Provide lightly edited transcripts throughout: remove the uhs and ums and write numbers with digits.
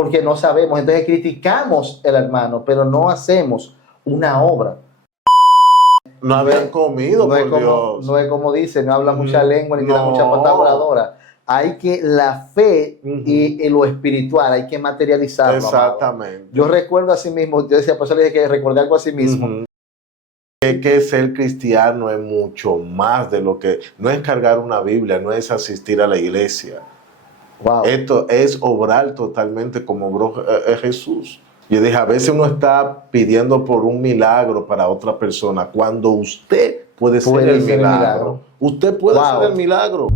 porque no sabemos. Entonces criticamos al hermano, pero no hacemos una obra. No habían comido, No es por como, Dios. no es como dice, no habla mucha lengua ni tira mucha patada voladora. Hay que la fe y lo espiritual hay que materializarlo. Exactamente. Amado. Yo recuerdo así mismo, yo decía, por eso le dije que recordé algo así mismo. Que ser cristiano es mucho más de lo que, no es cargar una Biblia, no es asistir a la iglesia. Wow. Esto es obrar totalmente como obró Jesús. Yo dije, a veces uno está pidiendo por un milagro para otra persona, cuando usted puede ser el milagro. Usted puede ser el milagro.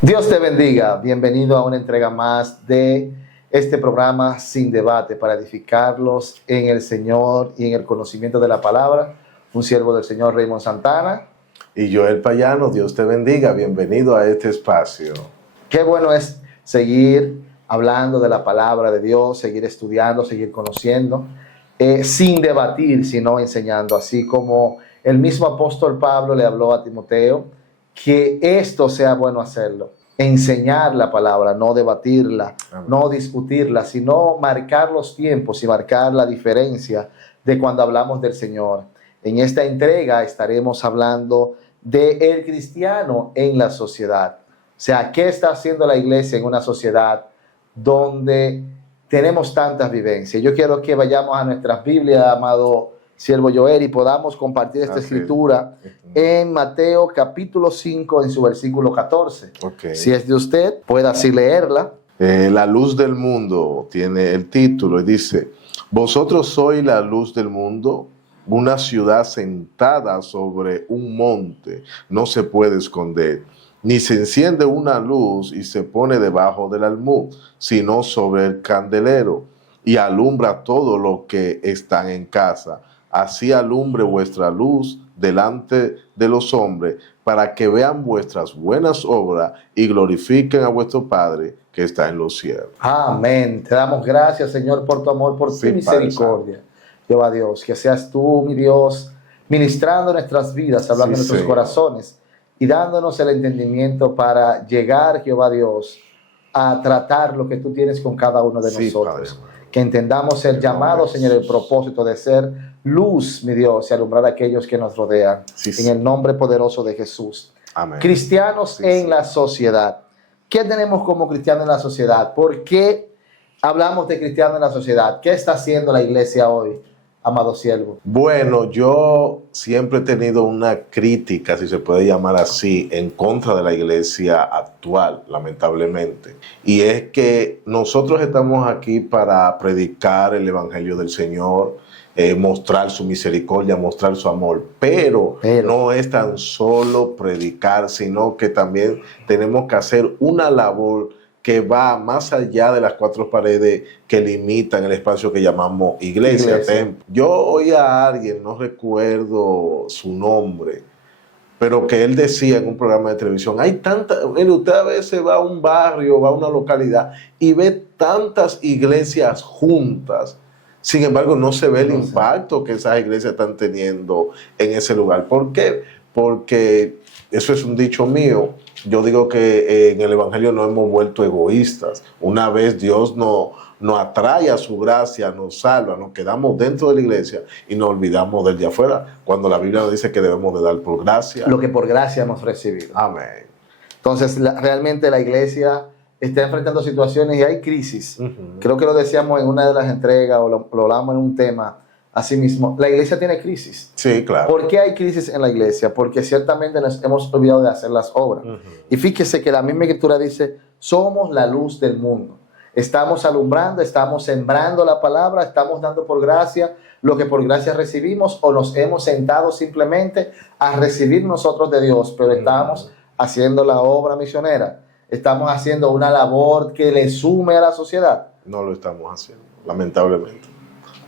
Dios te bendiga. Bienvenido a una entrega más de este programa Sin Debate, para edificarlos en el Señor y en el conocimiento de la palabra. Un siervo del Señor, Raymond Santana. Y Joel Payano, Dios te bendiga. Bienvenido a este espacio. Qué bueno es seguir hablando de la palabra de Dios, seguir estudiando, seguir conociendo, sin debatir, sino enseñando, así como el mismo apóstol Pablo le habló a Timoteo, que esto sea bueno hacerlo, enseñar la palabra, no debatirla, no discutirla, sino marcar los tiempos y marcar la diferencia de cuando hablamos del Señor. En esta entrega estaremos hablando del cristiano en la sociedad. O sea, ¿qué está haciendo la iglesia en una sociedad donde tenemos tantas vivencias? Yo quiero que vayamos a nuestras Biblias, amado siervo Joel, y podamos compartir esta escritura en Mateo capítulo 5, en su versículo 14. Si es de usted, pueda así leerla. La luz del mundo tiene el título y dice: vosotros sois la luz del mundo. Una ciudad sentada sobre un monte no se puede esconder, ni se enciende una luz y se pone debajo del almud, sino sobre el candelero, y alumbra a todos los que están en casa. Así alumbre vuestra luz delante de los hombres, para que vean vuestras buenas obras y glorifiquen a vuestro Padre que está en los cielos. Amén. Te damos gracias, Señor, por tu amor, por tu misericordia. Jehová Dios, que seas tú, mi Dios, ministrando nuestras vidas, hablando en nuestros corazones y dándonos el entendimiento para llegar, Jehová Dios, a tratar lo que tú tienes con cada uno de nosotros. Padre. Que entendamos el llamado, Señor, el propósito de ser luz, mi Dios, y alumbrar a aquellos que nos rodean. En el nombre poderoso de Jesús. Amén. Cristianos en la sociedad. ¿Qué tenemos como cristianos en la sociedad? ¿Por qué hablamos de cristianos en la sociedad? ¿Qué está haciendo la iglesia hoy, amado siervo? Bueno, yo siempre he tenido una crítica, si se puede llamar así, en contra de la iglesia actual, lamentablemente. Y es que nosotros estamos aquí para predicar el evangelio del Señor, mostrar su misericordia, mostrar su amor, pero no es tan solo predicar, sino que también tenemos que hacer una labor que va más allá de las cuatro paredes que limitan el espacio que llamamos iglesia. Templo. Yo oí a alguien, no recuerdo su nombre, pero que él decía en un programa de televisión, hay tantas, usted a veces va a un barrio, va a una localidad y ve tantas iglesias juntas, sin embargo no se ve el impacto que esas iglesias están teniendo en ese lugar. ¿Por qué? Porque eso es un dicho mío. Yo digo que en el evangelio nos hemos vuelto egoístas. Una vez Dios nos atrae a su gracia, nos salva, nos quedamos dentro de la iglesia y nos olvidamos del de afuera, cuando la Biblia nos dice que debemos de dar por gracia lo que por gracia hemos recibido. Amén. Entonces realmente la iglesia está enfrentando situaciones y hay crisis. Creo que lo decíamos en una de las entregas o lo hablamos en un tema. Asimismo, la iglesia tiene crisis. Sí, claro. ¿Por qué hay crisis en la iglesia? Porque ciertamente nos hemos olvidado de hacer las obras. Y fíjese que la misma escritura dice, somos la luz del mundo. Estamos alumbrando, estamos sembrando la palabra, estamos dando por gracia lo que por gracia recibimos, o nos hemos sentado simplemente a recibir nosotros de Dios, pero estamos haciendo la obra misionera. Estamos haciendo una labor que le sume a la sociedad. No lo estamos haciendo, lamentablemente.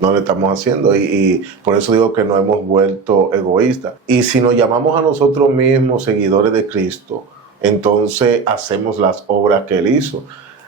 No lo estamos haciendo y por eso digo que nos hemos vuelto egoístas. Y si nos llamamos a nosotros mismos seguidores de Cristo, entonces hacemos las obras que Él hizo.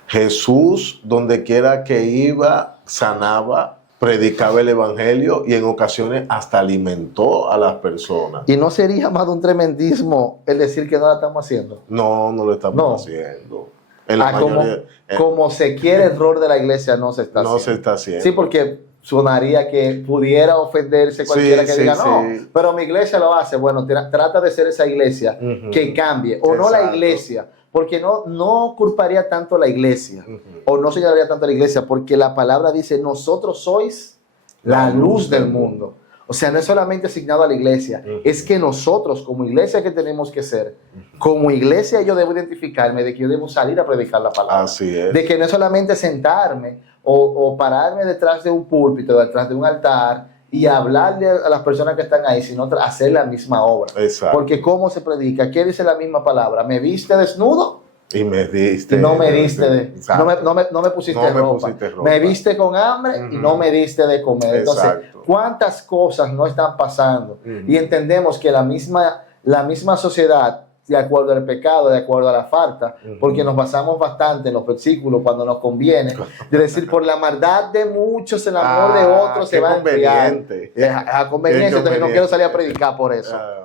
Jesús, donde quiera que iba, sanaba, predicaba el evangelio y en ocasiones hasta alimentó a las personas. ¿Y no sería más de un tremendismo el decir que no la estamos haciendo? No, no lo estamos No. haciendo. En la mayoría, como se quiere el rol de la iglesia, no se está no haciendo. se está haciendo. Sí, porque sonaría que pudiera ofenderse cualquiera Sí, que sí, diga, sí. no, pero mi iglesia lo hace. Bueno, trata de ser esa iglesia Ujú. que cambie, o no la Exacto. iglesia, porque no culparía tanto la iglesia, Ujú. o no señalaría tanto a la iglesia, porque la palabra dice, nosotros sois la luz del mundo. O sea, no es solamente asignado a la iglesia, Ujú. es que nosotros como iglesia que tenemos que ser, como iglesia yo debo identificarme de que yo debo salir a predicar la palabra. Así es. De que no es solamente sentarme o pararme detrás de un púlpito, detrás de un altar y hablarle a las personas que están ahí, sino hacer la misma obra. Exacto. Porque ¿cómo se predica? ¿Qué dice la misma palabra? ¿Me viste desnudo? Y me diste. Y no me diste Exacto. no me pusiste, No me ropa. pusiste ropa. Me viste con hambre y Ujú. no me diste de comer. Entonces, Exacto. ¿cuántas cosas no están pasando? Ujú. Y entendemos que la misma sociedad, de acuerdo al pecado, de acuerdo a la falta, Ujú. porque nos basamos bastante en los versículos cuando nos conviene, de decir, por la maldad de muchos el amor de otros se qué va a enfriar. conveniente. Es a conveniencia, Qué entonces no conveniente. quiero salir a predicar por eso. Ah,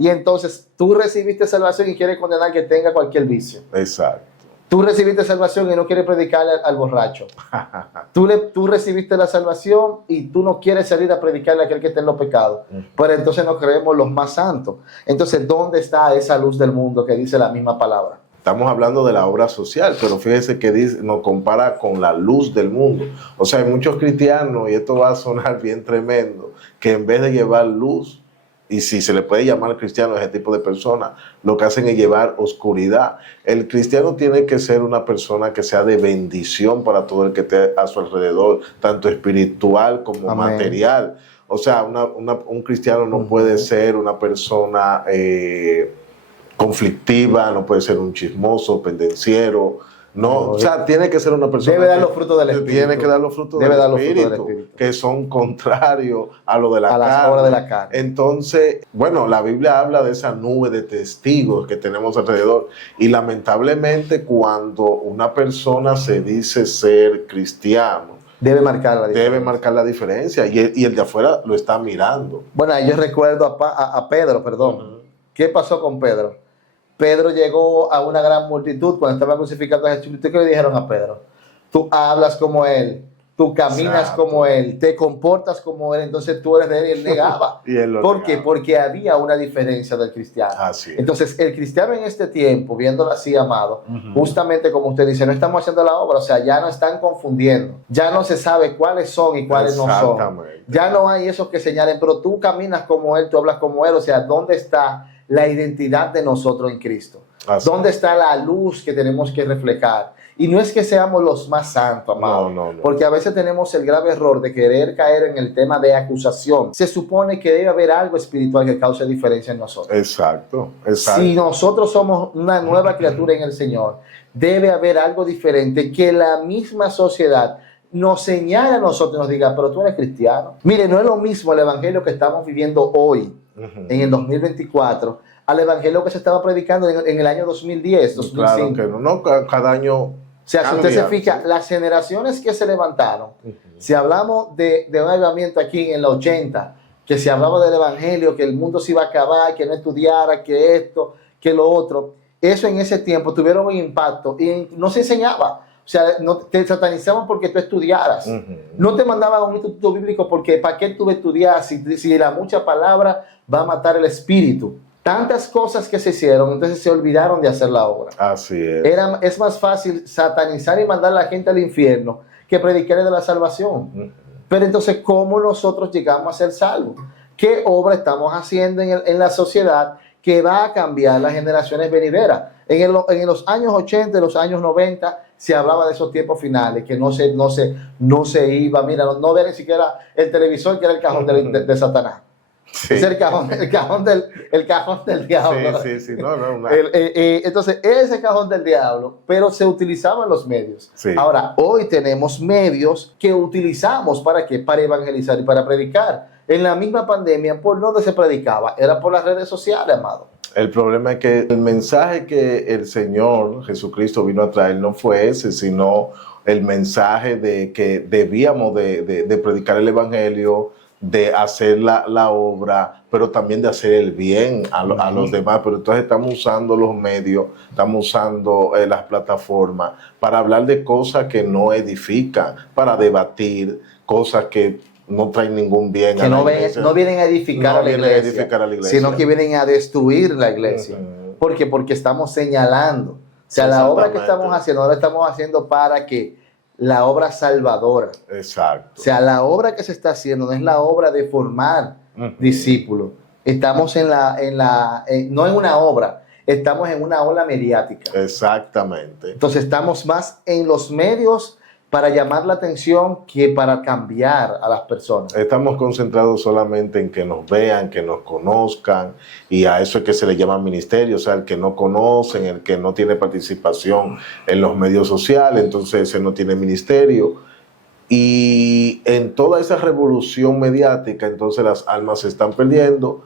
Y entonces tú recibiste salvación y quieres condenar que tenga cualquier vicio. exacto. Tú recibiste salvación y no quieres predicarle al borracho. Tú recibiste la salvación y tú no quieres salir a predicarle a aquel que está en los pecados. Pero entonces nos creemos los más santos. Entonces, ¿dónde está esa luz del mundo que dice la misma palabra? Estamos hablando de la obra social, pero fíjese que dice, nos compara con la luz del mundo. O sea, hay muchos cristianos, y esto va a sonar bien tremendo, que en vez de llevar luz, y si se le puede llamar cristiano a ese tipo de personas, lo que hacen es llevar oscuridad. El cristiano tiene que ser una persona que sea de bendición para todo el que esté a su alrededor, tanto espiritual como Amén. material. O sea, un cristiano no puede ser una persona conflictiva, no puede ser un chismoso, pendenciero. No, o sea, tiene que ser una persona Debe dar que los frutos del Espíritu. Tiene que dar los frutos Debe del dar los frutos del Espíritu, Espíritu. que son contrarios a lo de la A las carne. obras de la carne. Entonces, bueno, la Biblia habla de esa nube de testigos que tenemos alrededor, y lamentablemente cuando una persona se dice ser cristiano, Debe marcar la diferencia. debe marcar la diferencia, y el de afuera lo está mirando. Bueno, yo recuerdo a Pedro, perdón. Ujú. ¿Qué pasó con Pedro? Pedro llegó a una gran multitud cuando estaba crucificando a Jesucristo. ¿Qué le dijeron a Pedro? Tú hablas como él, tú caminas Exacto. como él, te comportas como él, entonces tú eres de él. Y él negaba. Y él lo ¿Por qué? negaba. Porque había una diferencia del cristiano. Así es. Entonces, el cristiano en este tiempo, viéndolo así, amado, Ujú. justamente como usted dice, no estamos haciendo la obra, o sea, ya no están confundiendo, ya no se sabe cuáles son y cuáles no son. Exactamente. Ya no hay esos que señalen, pero tú caminas como él, tú hablas como él, o sea, ¿dónde está la identidad de nosotros en Cristo? Así ¿Dónde es. está la luz que tenemos que reflejar? Y no es que seamos los más santos, amado, No. porque a veces tenemos el grave error de querer caer en el tema de acusación. Se supone que debe haber algo espiritual que cause diferencia en nosotros. Exacto. Exacto. Si nosotros somos una nueva criatura en el Señor, debe haber algo diferente que la misma sociedad nos señale a nosotros y nos diga, pero tú eres cristiano. Mire, no es lo mismo el evangelio que estamos viviendo hoy, Ujú. en el 2024, al evangelio que se estaba predicando en el año 2010, 2005. Claro que no, cada año. O sea, si usted se fija, las generaciones que se levantaron, si hablamos de un avivamiento aquí en los 80, que se hablaba del evangelio, que el mundo se iba a acabar, que no estudiara, que esto, que lo otro, eso en ese tiempo tuvieron un impacto y no se enseñaba. O sea, no, te satanizaban porque tú estudiaras. Ujú. No te mandaban a un instituto bíblico porque ¿para qué tú estudiar si la mucha palabra va a matar el espíritu? Tantas cosas que se hicieron, entonces se olvidaron de hacer la obra. Así es. Es más fácil satanizar y mandar a la gente al infierno que predicarle de la salvación. Ujú. Pero entonces, ¿cómo nosotros llegamos a ser salvos? ¿Qué obra estamos haciendo en la sociedad que va a cambiar las generaciones venideras? En los años 80, en los años 90, se hablaba de esos tiempos finales, que no se iba, mira, no ve ni siquiera el televisor, que era el cajón de Satanás. Sí. Es el cajón del diablo. Sí, no, una- Entonces, ese cajón del diablo, pero se utilizaban los medios. Sí. Ahora, hoy tenemos medios que utilizamos ¿para qué? Para evangelizar y para predicar. En la misma pandemia, ¿por dónde se predicaba? Era por las redes sociales, amado. El problema es que el mensaje que el Señor Jesucristo vino a traer no fue ese, sino el mensaje de que debíamos de predicar el evangelio, de hacer la obra, pero también de hacer el bien a los demás. Pero entonces estamos usando los medios, estamos usando las plataformas para hablar de cosas que no edifican, para debatir cosas que no traen ningún bien que a la no iglesia. no vienen a edificar, No a la vienen a iglesia, edificar a la iglesia. sino que vienen a destruir la iglesia. ¿Por qué? Porque estamos señalando. O sea, la obra que estamos haciendo, no la estamos haciendo para que la obra salvadora. Exacto. O sea, la obra que se está haciendo no es la obra de formar discípulos. Estamos no en una obra, estamos en una ola mediática. Exactamente. Entonces estamos más en los medios para llamar la atención que para cambiar a las personas. Estamos concentrados solamente en que nos vean, que nos conozcan, y a eso es que se le llama ministerio, o sea, el que no conocen, el que no tiene participación en los medios sociales, entonces ese no tiene ministerio. Y en toda esa revolución mediática, entonces las almas se están perdiendo,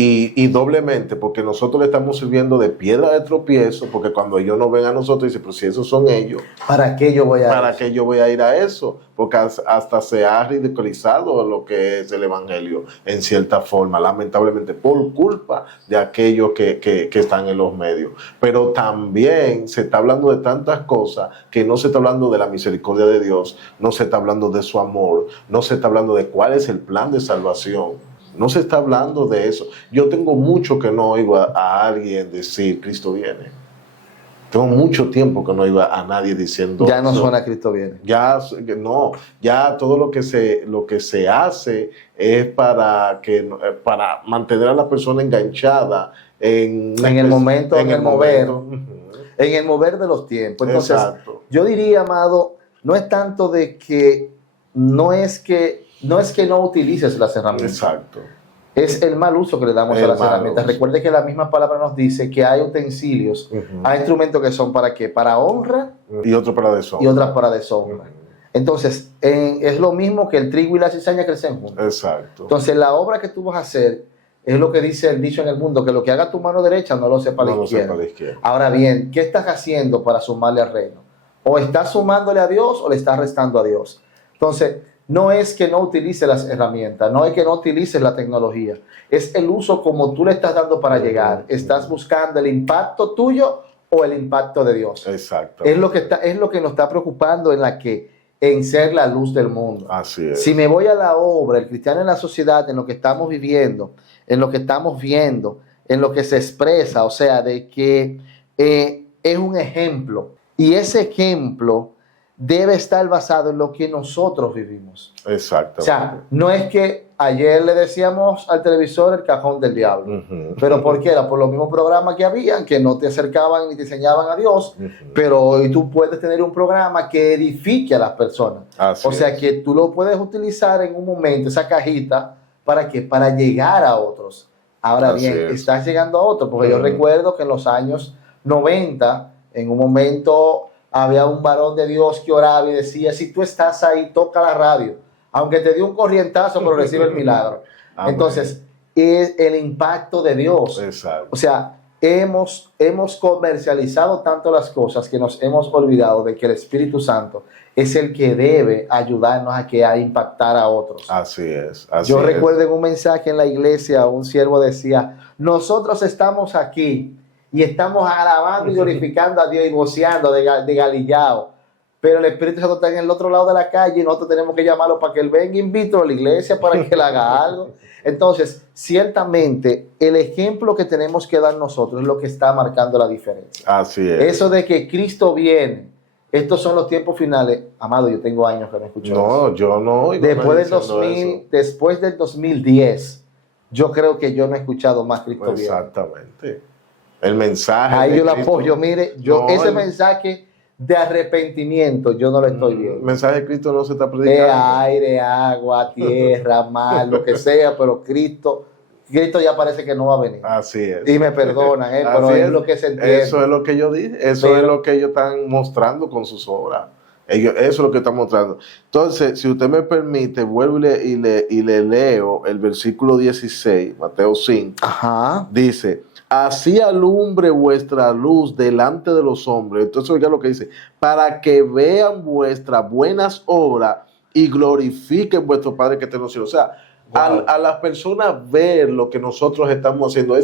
y doblemente, porque nosotros le estamos sirviendo de piedra de tropiezo, porque cuando ellos nos ven a nosotros, dicen, pero si esos son ellos, ¿para qué yo voy a ¿para qué yo voy a ir a eso? Porque hasta se ha ridiculizado lo que es el evangelio, en cierta forma, lamentablemente, por culpa de aquellos que están en los medios. Pero también se está hablando de tantas cosas que no se está hablando de la misericordia de Dios, no se está hablando de su amor, no se está hablando de cuál es el plan de salvación. No se está hablando de eso. Yo tengo mucho que no oigo a alguien decir Cristo viene. Tengo mucho tiempo que no oigo a nadie diciendo ya no suena Cristo viene. Ya no, ya todo lo que se hace es para mantener a la persona enganchada en el momento, en el mover de los tiempos. Entonces, exacto. Yo diría, amado, no es tanto de que no es que no utilices las herramientas. Exacto. Es el mal uso que le damos a las herramientas. Recuerde que la misma palabra nos dice que hay utensilios, hay instrumentos que son ¿para qué? Para honra y otros para deshonra. Y otras para deshonra. Entonces, es lo mismo que el trigo y la cizaña crecen juntos. Exacto. Entonces, la obra que tú vas a hacer es lo que dice el dicho en el mundo, que lo que haga tu mano derecha no lo sepa la izquierda. Ahora bien, ¿qué estás haciendo para sumarle al reino? O estás sumándole a Dios o le estás restando a Dios. Entonces, no es que no utilices las herramientas, no es que no utilices la tecnología, es el uso como tú le estás dando para llegar. Estás buscando el impacto tuyo o el impacto de Dios. Exacto. Es lo que nos está preocupando en ser la luz del mundo. Así es. Si me voy a la obra, el cristiano en la sociedad, en lo que estamos viviendo, en lo que estamos viendo, en lo que se expresa, o sea, de que es un ejemplo, y ese ejemplo debe estar basado en lo que nosotros vivimos. Exacto. O sea, no es que ayer le decíamos al televisor el cajón del diablo, pero ¿por qué? Era por los mismos programas que habían, que no te acercaban ni te enseñaban a Dios, pero hoy tú puedes tener un programa que edifique a las personas. Así o sea, es. que tú lo puedes utilizar en un momento, esa cajita, ¿para qué? Para llegar a otros. Ahora Así bien, es. estás llegando a otros, porque yo recuerdo que en los años 90, en un momento había un varón de Dios que oraba y decía, si tú estás ahí, toca la radio, aunque te dio un corrientazo, pero recibe el milagro. Amén. Entonces, es el impacto de Dios. Exacto. O sea, hemos comercializado tanto las cosas que nos hemos olvidado de que el Espíritu Santo es el que debe ayudarnos a impactar a otros. Así es. Yo recuerdo en un mensaje en la iglesia, un siervo decía, nosotros estamos aquí y estamos alabando y glorificando a Dios y voceando de galillao, pero el Espíritu Santo está en el otro lado de la calle y nosotros tenemos que llamarlo para que él venga, invito a la iglesia para que él haga algo. Entonces, ciertamente, el ejemplo que tenemos que dar nosotros es lo que está marcando la diferencia. Así es. Eso de que Cristo viene, estos son los tiempos finales. Amado, yo tengo años que no escucho eso. No, yo no. Después del 2010, yo creo que yo no he escuchado más Cristo viene. Exactamente. El mensaje. Ahí yo lo apoyo. Mire, ese mensaje de arrepentimiento, yo no lo estoy viendo. El mensaje de Cristo no se está predicando. De aire, agua, tierra, mar, lo que sea, pero Cristo ya parece que no va a venir. Así es. Y me perdonan, pero es lo que se entiende. Eso es lo que yo dije. Eso es lo que ellos están mostrando con sus obras. Eso es lo que están mostrando. Entonces, si usted me permite, vuelvo y le leo el versículo 16, Mateo 5. Ajá. Dice, Así alumbre vuestra luz delante de los hombres. Entonces, oiga lo que dice, para que vean vuestras buenas obras y glorifiquen vuestro Padre que está en los cielos. O sea, Wow. a las personas ver lo que nosotros estamos haciendo,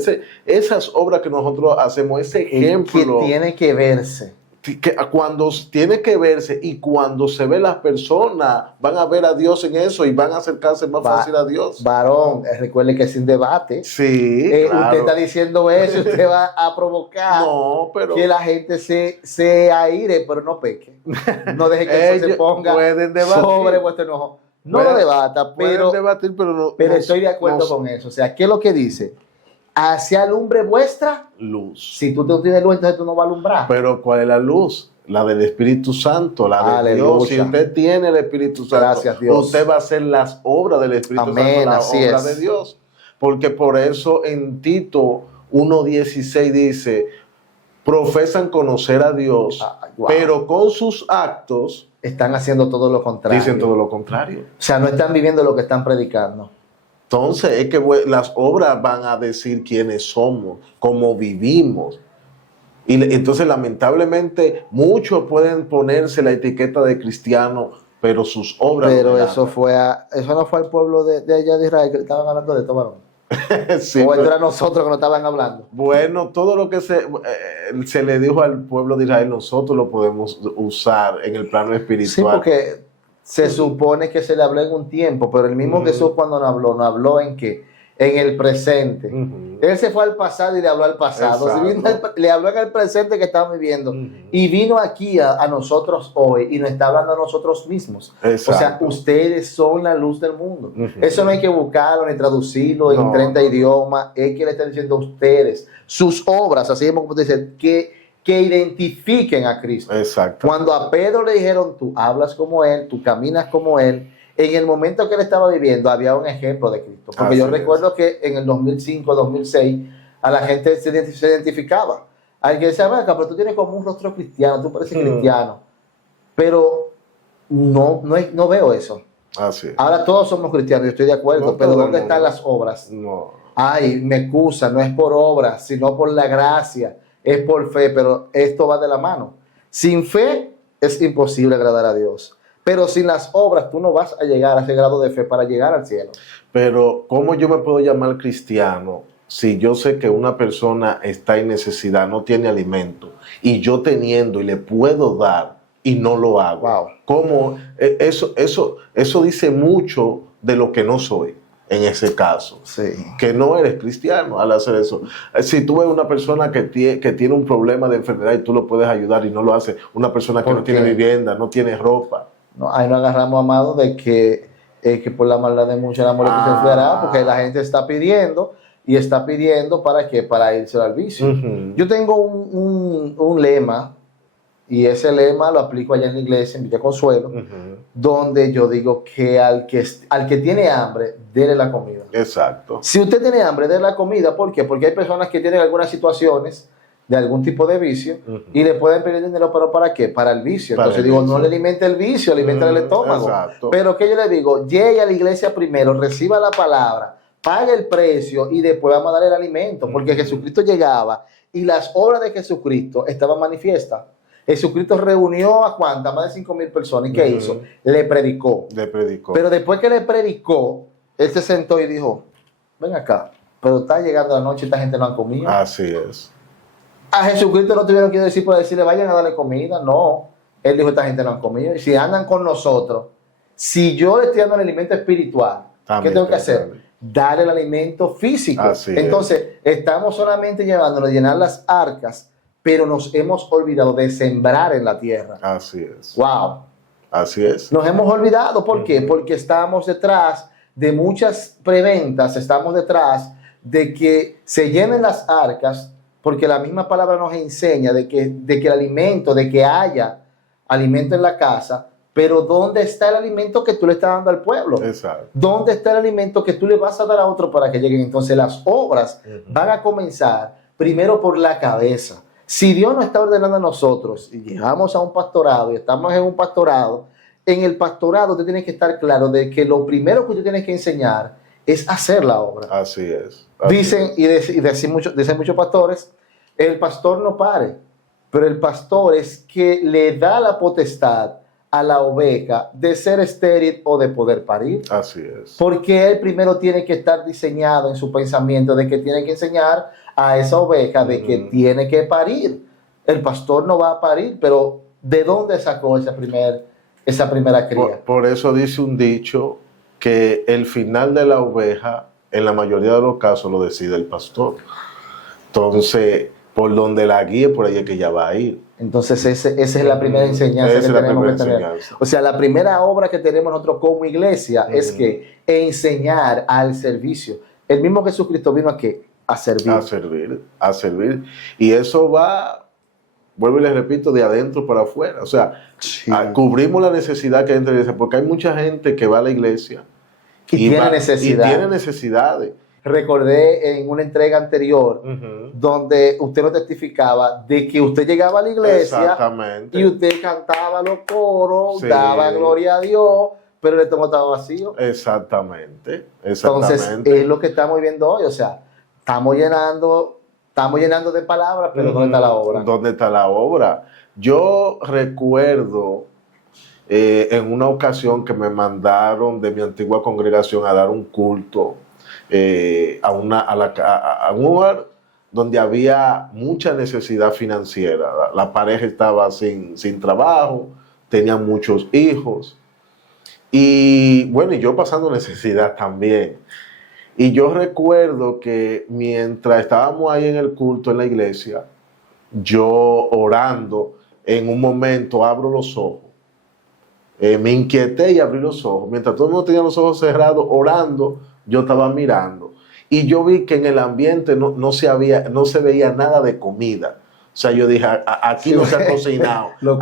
esas obras que nosotros hacemos, ese Que ejemplo tiene que verse. que cuando tiene que verse y cuando se ve las personas van a ver a Dios en eso y van a acercarse más fácil a Dios. Varón, recuerde que es sin debate. Sí, claro. Usted está diciendo eso, usted va a provocar No, pero que la gente se aire, pero no peque. No deje que eso se ponga pueden debatir. sobre vuestro enojo. No Pueden- lo debata, pueden debatir, pero no estoy de acuerdo no- con eso. O sea, ¿qué es lo que dice? Hacia alumbre vuestra. luz. Si tú no tienes luz, entonces tú no vas a alumbrar. Pero ¿cuál es la luz? La del Espíritu Santo, la de Aleluya. Dios. Si usted tiene el Espíritu Santo, Gracias, Dios. usted va a hacer las obras del Espíritu Amén, Santo, las así obras es. de Dios. Porque por eso en Tito 1:16 dice, profesan conocer a Dios, Wow. pero con sus actos Están haciendo todo lo contrario. dicen todo lo contrario. O sea, no están viviendo lo que están predicando. Entonces es que las obras van a decir quiénes somos, cómo vivimos. Y entonces lamentablemente muchos pueden ponerse la etiqueta de cristiano, pero sus obras Pero no eso no fue al pueblo de allá de Israel que estaban hablando de esto, varón. Sí, O pero- esto era nosotros que nos estaban hablando. bueno, todo lo que se le dijo al pueblo de Israel, nosotros lo podemos usar en el plano Sí, espiritual. porque se supone que se le habló en un tiempo, pero el mismo Ujú. Jesús cuando nos habló en qué? En el presente. Ujú. Él se fue al pasado y le habló al pasado. Exacto. Si vino le habló en el presente que estamos viviendo. Ujú. Y vino aquí a nosotros hoy y nos está hablando a nosotros mismos. Exacto. O sea, ustedes son la luz del mundo. Ujú. Eso no hay que buscarlo ni traducirlo en No, 30 no. idiomas. Es que le está diciendo a ustedes, sus obras, así como te dice, que identifiquen a Cristo. Exacto. Cuando a Pedro le dijeron, tú hablas como Él, tú caminas como Él, en el momento que él estaba viviendo había un ejemplo de Cristo. Porque Así yo es. recuerdo que en el 2005, 2006, a la gente se identificaba. Alguien decía, "Ven acá, pero tú tienes como un rostro cristiano, tú pareces cristiano." Pero no veo eso. Así es. Ahora todos somos cristianos, yo estoy de acuerdo, No pero todo el ¿dónde mundo. están las obras? No. Ay, me excusa, no es por obra, sino por la gracia, es por fe, pero esto va de la mano. Sin fe es imposible agradar a Dios, pero sin las obras tú no vas a llegar a ese grado de fe para llegar al cielo. Pero, ¿cómo yo me puedo llamar cristiano si yo sé que una persona está en necesidad, no tiene alimento, y yo teniendo y le puedo dar y no lo hago? Wow. ¿Cómo? Eso dice mucho de lo que no soy en ese caso. Sí. Que no eres cristiano al hacer eso. Si tú ves una persona que tiene un problema de enfermedad y tú lo puedes ayudar y no lo hace, una persona que ¿Por no tiene qué? vivienda, no tiene ropa. No, ahí nos agarramos, amado, de que por la maldad de muchos el amor que se enfriará, porque la gente está pidiendo, y está pidiendo ¿para qué? Para irse al vicio. Ujú. Yo tengo un lema, y ese lema lo aplico allá en la iglesia, en Villa Consuelo, Ujú. donde yo digo que al que tiene hambre, dele la comida. Exacto. Si usted tiene hambre, dele la comida. ¿Por qué? Porque hay personas que tienen algunas situaciones de algún tipo de vicio Ujú. y le pueden pedir dinero, pero ¿para qué? Para el vicio. Para Entonces el digo, vicio. no le alimente el vicio, alimente el estómago. Exacto. Pero que yo le digo, llegue a la iglesia primero, reciba la palabra, pague el precio y después vamos a darle el alimento. Porque Ujú. Jesucristo llegaba y las obras de Jesucristo estaban manifiestas. Jesucristo reunió a cuántas, más de 5,000 personas. ¿Y qué Ujú. hizo? Le predicó. Le predicó. Pero después que le predicó, él se sentó y dijo, ven acá, pero está llegando la noche y esta gente no ha comido. Así es. A Jesucristo no tuvieron que decir por decirle, vayan a darle comida. No, él dijo, esta gente no ha comido. Y si andan con nosotros, si yo le estoy dando el alimento espiritual, También ¿qué tengo que te hacer? sale. Darle el alimento físico. Así es. Entonces, estamos solamente llevándonos a llenar las arcas, pero nos hemos olvidado de sembrar en la tierra. Así es. ¡Wow! Así es. Nos hemos olvidado. ¿Por qué? Ujú. Porque estamos detrás de muchas preventas, estamos detrás de que se llenen las arcas, porque la misma palabra nos enseña de que el alimento, de que haya alimento en la casa, pero ¿dónde está el alimento que tú le estás dando al pueblo? Exacto. ¿Dónde está el alimento que tú le vas a dar a otro para que lleguen? Entonces las obras Ujú. van a comenzar primero por la cabeza. Si Dios nos está ordenando a nosotros y llegamos a un pastorado y estamos en un pastorado, en el pastorado usted tiene que estar claro de que lo primero que usted tiene que enseñar es hacer la obra. Así es. Así Dicen, es. dicen muchos pastores, el pastor no pare, pero el pastor es que le da la potestad a la oveja de ser estéril o de poder parir. Así es. Porque él primero tiene que estar diseñado en su pensamiento de que tiene que enseñar a esa oveja de que tiene que parir. El pastor no va a parir, pero ¿de dónde sacó esa primera cría? Por eso dice un dicho que el final de la oveja, en la mayoría de los casos, lo decide el pastor. Entonces, por donde la guíe, por ahí es que ella va a ir. Entonces, esa es la primera enseñanza que tenemos que tener. O sea, la primera obra que tenemos nosotros como iglesia es que enseñar al servicio. El mismo Jesucristo vino a servir. A servir. Y eso va, vuelvo y les repito, de adentro para afuera. O sea, cubrimos la necesidad que hay dentro de la iglesia, porque hay mucha gente que va a la iglesia y tiene necesidades. Recordé en una entrega anterior donde usted lo testificaba de que usted llegaba a la iglesia y usted cantaba los coros, daba gloria a Dios, pero el estómago estaba vacío. Exactamente. Entonces, es lo que estamos viendo hoy. O sea, estamos llenando de palabras, pero ¿dónde está la obra? ¿Dónde está la obra? Yo recuerdo en una ocasión que me mandaron de mi antigua congregación a dar un culto a un lugar donde había mucha necesidad financiera. La pareja estaba sin trabajo, tenían muchos hijos y bueno, y yo pasando necesidad también. Y yo recuerdo que mientras estábamos ahí en el culto en la iglesia, yo orando, en un momento abro los ojos. Me inquieté y abrí los ojos. Mientras todo el mundo tenía los ojos cerrados, orando, yo estaba mirando. Y yo vi que en el ambiente no se veía nada de comida. O sea, yo dije, aquí no se ha cocinado. Los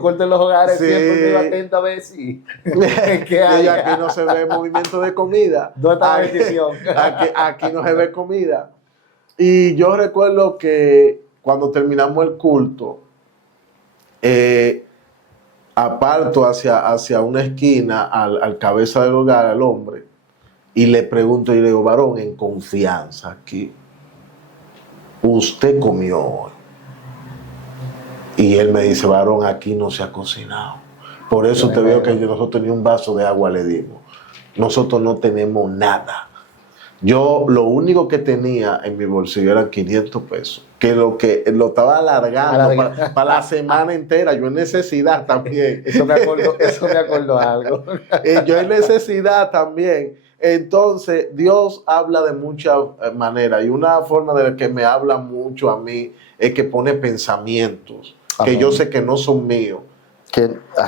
cultos en los hogares siempre me iba atento a ver si... ¿Qué hay? Aquí no se ve movimiento de comida. ¿Dónde está la bendición? Aquí no se ve comida. Y yo recuerdo que cuando terminamos el culto, aparto hacia una esquina al cabeza del hogar, al hombre, y le pregunto y le digo, varón, en confianza aquí, ¿usted comió hoy? Y él me dice, varón, aquí no se ha cocinado. Por eso te veo que nosotros ni un vaso de agua le dimos. Nosotros no tenemos nada. Yo lo único que tenía en mi bolsillo eran 500 pesos, que lo estaba alargando para la semana entera. Yo en necesidad también. Eso me acordó algo. Yo en necesidad también. Entonces, Dios habla de muchas maneras y una forma de la que me habla mucho a mí es que pone pensamientos que yo sé que no son míos.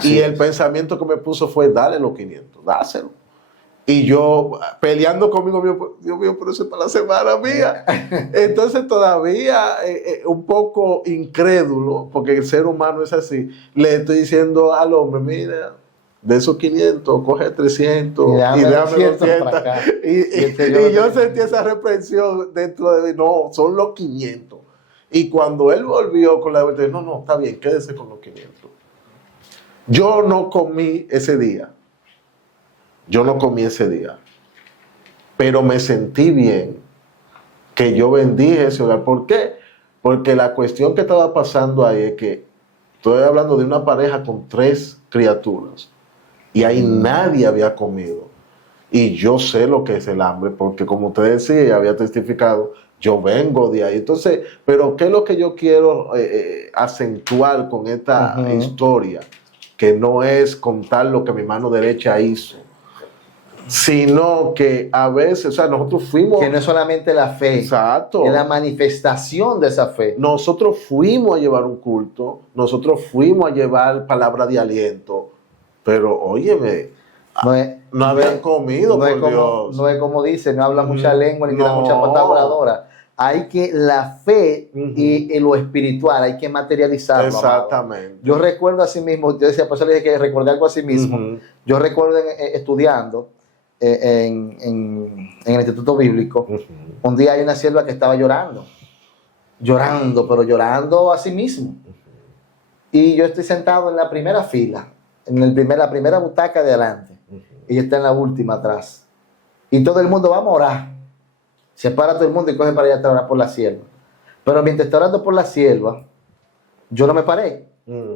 Y el pensamiento que me puso fue, dale los 500, dáselo. Y yo peleando conmigo, Dios mío, pero eso es para la semana mía. Entonces todavía un poco incrédulo, porque el ser humano es así, le estoy diciendo al hombre, mira, de esos 500, coge 300 y dame 200. Y yo sentí esa reprensión dentro de mí, no, son los 500. Y cuando él volvió con la vuelta, no, está bien, quédese con los 500. Yo no comí ese día. Pero me sentí bien que yo bendije ese hogar. ¿Por qué? Porque la cuestión que estaba pasando ahí es que estoy hablando de una pareja con 3 criaturas y ahí nadie había comido. Y yo sé lo que es el hambre, porque como usted decía y había testificado, yo vengo de ahí. Entonces, pero ¿qué es lo que yo quiero acentuar con esta historia? Que no es contar lo que mi mano derecha hizo, sino que a veces, o sea, nosotros fuimos... Que no es solamente la fe. Exacto. Es la manifestación de esa fe. Nosotros fuimos a llevar un culto, nosotros fuimos a llevar palabra de aliento, pero óyeme, no habían comido, por Dios. No es como dice, no habla mucha lengua ni da mucha pata voladora. Hay que, la fe y lo espiritual, hay que materializarlo. Exactamente. Amado. Yo recuerdo así mismo, yo decía, por eso le dije que recordé algo así mismo. Yo recuerdo estudiando en el Instituto Bíblico, un día hay una sierva que estaba llorando, pero llorando a sí mismo. Y yo estoy sentado en la primera fila, la primera butaca de adelante. Ella está en la última atrás. y todo el mundo vamos a orar. Se para todo el mundo y coge para allá a orar por la sierva. Pero mientras está orando por la sierva, yo no me paré.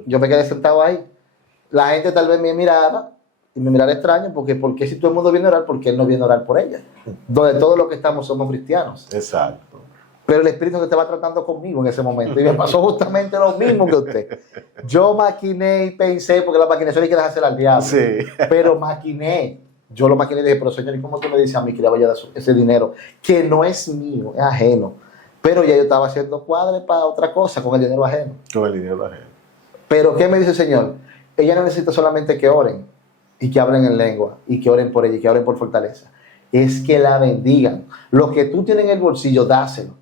Yo me quedé sentado ahí. La gente tal vez me mirara y me mirara extraño porque si todo el mundo viene a orar, ¿por qué él no viene a orar por ella? Donde todos los que estamos somos cristianos. Exacto. Pero el Espíritu que estaba tratando conmigo en ese momento. Y me pasó justamente lo mismo que usted. Yo maquiné y pensé, porque la maquinación hay que dejársela al diablo. Sí. Pero maquiné. Yo lo maquiné y dije, pero Señor, ¿y cómo tú me dices a mí que le vaya a dar ese dinero? Que no es mío, es ajeno. Pero ya yo estaba haciendo cuadres para otra cosa con el dinero ajeno. Con el dinero ajeno. Pero ¿qué me dice el Señor? Ella no necesita solamente que oren y que hablen en lengua y que oren por ella y que oren por fortaleza. Es que la bendigan. Lo que tú tienes en el bolsillo, dáselo.